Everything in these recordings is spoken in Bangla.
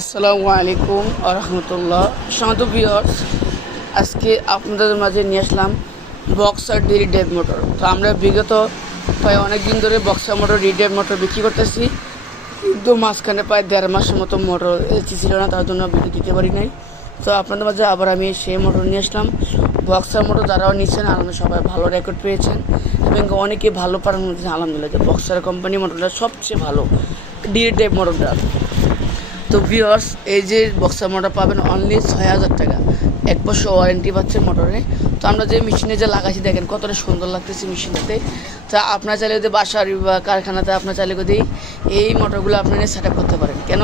আসসালামু আলাইকুম রহমতুল্লাহ। সম্মানিত ভিউয়ার্স, আজকে আপনাদের মাঝে নিয়ে আসলাম বক্সার ডেইলি ড্রাইভ মোটর। তো আমরা বিগত প্রায় অনেক দিন ধরে বক্সার মোটর রিড্রাইভ মোটর বিক্রি করতেছি, কিন্তু মাঝখানে প্রায় 1.5 মাসের মতো মোটর এলসি ছিল না, তার জন্য ভিডিও দিতে পারি নাই। তো আপনাদের মাঝে আবার আমি সেই মোটর নিয়ে আসলাম। বক্সার মোটর যারাও নিচ্ছেন আলহামদুলিল্লাহ সবাই ভালো রেকর্ড পেয়েছেন এবং অনেকে ভালো পারেন আলহামদুলিল্লাহ। যে বক্সার কোম্পানি মোটরটা সবচেয়ে ভালো ডেইলি ড্রাইভ মোটরটা। তো ভিউয়ার্স, এই যে বক্সার মোটর পাবেন অনলি 6,000 টাকা, 1 বছর ওয়ারেন্টি পাচ্ছে মোটরে। তো আমরা যে মেশিনে যে লাগাইছি দেখেন কতটা সুন্দর লাগতেছে মেশিনটাতে। তা আপনার চাইলে যদি বাসার বা কারখানাতে আপনার চাইলে যদি এই মোটরগুলো আপনি সেট আপ করতে পারেন। কেন?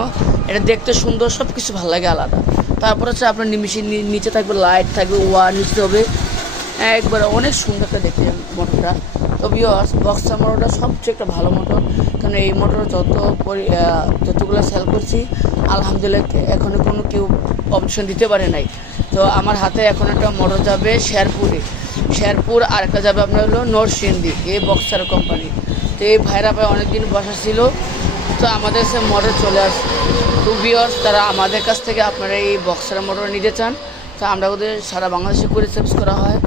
এটা দেখতে সুন্দর, সব কিছু ভালো লাগে আলাদা। তারপর হচ্ছে আপনার মেশিন নিচে থাকবে লাইট থাকবে, ওয়ার নিচে হবে, একবারে অনেক সুন্দর একটা দেখতে মোটরটা। তো ভিউয়ার্স, বক্সার মোটরটা সবচেয়ে একটা ভালো মোটর, কারণ এই মোটর যতগুলো সেল করছি আলহামদুলিল্লাহ এখনও কোনো কেউ অপশন দিতে পারে নাই। তো আমার হাতে এখন একটা মোটর যাবে শেরপুর, আর একটা যাবে আপনার হলো নরসিংদী, এই বক্সার কোম্পানি। তো এই ভাইরা প্রায় অনেকদিন বসা ছিল, তো আমাদের সে মোটর চলে আসছে। তো ভিউয়ার্স, তারা আমাদের কাছ থেকে আপনারা এই বক্সার মোটর নিতে চান, তো আমরা ওদের সারা বাংলাদেশে করে সার্ভিস করা হয়।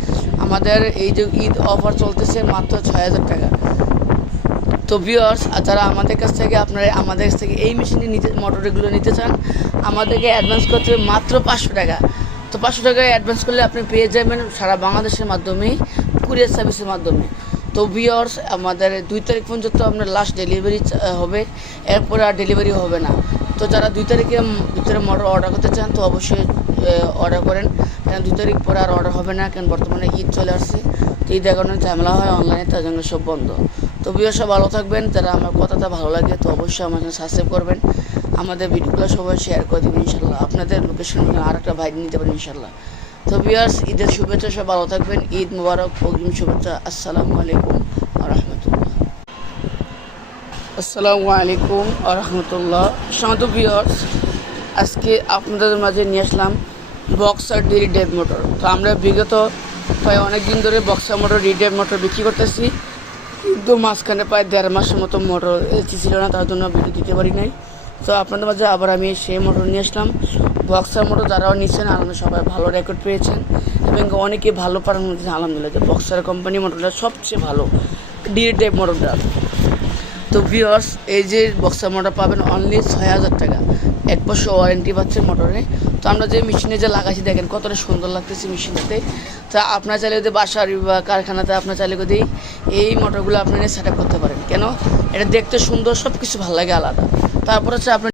আমাদের এই যে ঈদ অফার চলতেছে মাত্র 6,000 টাকা। তো ভিউয়ার্স, যারা আমাদের কাছ থেকে এই মেশিনে মোটরগুলো নিতে চান, আমাদেরকে অ্যাডভান্স করতে হবে মাত্র 500 টাকা। তো 500 টাকা অ্যাডভান্স করলে আপনি পেয়ে যাবেন সারা বাংলাদেশের মাধ্যমে কুরিয়ার সার্ভিসের মাধ্যমে। তো ভিউয়ার্স, আমাদের 2 তারিখ পর্যন্ত আপনার লাস্ট ডেলিভারি হবে, এরপরে আর ডেলিভারি হবে না। তো যারা 2 তারিখের ভিতরে মোটর অর্ডার করতে চান তো অবশ্যই অর্ডার করেন, কেন 2 তারিখ পরে আর অর্ডার হবে না, কারণ বর্তমানে ঈদ চলে আসছে। তো ঈদ কারণে ঝামেলা হয় অনলাইনে, তার জন্য সব বন্ধ। তো ভিউয়ার্স, সব ভালো থাকবেন। যারা আমার কথাটা ভালো লাগে তো অবশ্যই আমার সাবস্ক্রাইব করবেন, আমাদের ভিডিওগুলো সবাই শেয়ার করে দেবেন ইনশাল্লাহ। আপনাদের লোকেশন আর একটা ভাই নিতে পারেন ইনশাল্লাহ। তো ভিউয়ার্স, ঈদের শুভেচ্ছা, সব ভালো থাকবেন। ঈদ মুবারক, অগ্রিম শুভেচ্ছা। আসসালামু আলাইকুম রহমতুল্লাহ। আসসালামু আলাইকুম রহমতুল্লাহ। সম্মানিত ভিউয়ার্স, আজকে আপনাদের মাঝে নিয়ে আসলাম বক্সার ডেইলি ড্রাইভ মোটর। তো আমরা বিগত প্রায় অনেক দিন ধরে বক্সার মোটর রিড্রাইভ মোটর বিক্রি করতেছি, কিন্তু মাঝখানে প্রায় 1.5 মাসের মতো মোটর এলসি ছিল না, তার জন্য ভিডিও দিতে পারি নাই। তো আপনাদের মাঝে আবার আমি সেই মোটর নিয়ে আসলাম। বক্সার মোটর যারাও নিচ্ছেন আলহামদুলিল্লাহ সবাই ভালো রেকর্ড পেয়েছেন এবং অনেকে ভালো পারেন আলহামদুলিল্লাহ। যে বক্সার কোম্পানি মোটরটা সবচেয়ে ভালো ডেইলি ড্রাইভ মোটরটা। তো ভিউয়ার্স, এই যে বক্সার মোটর পাবেন অনলি 6,000 টাকা, 1 বছর ওয়ারেন্টি পাচ্ছে মোটরে। তো আমরা যে মেশিনে যে লাগাইছি দেখেন কতটা সুন্দর লাগতেছে মেশিনটাতে। তা আপনার চাইলে যদি বাসার বা কারখানাতে আপনার চাইলে যদি এই মোটরগুলো আপনি সেট আপ করতে পারেন। কেন? এটা দেখতে সুন্দর, সব কিছু ভালো লাগে আলাদা। তারপর হচ্ছে আপনার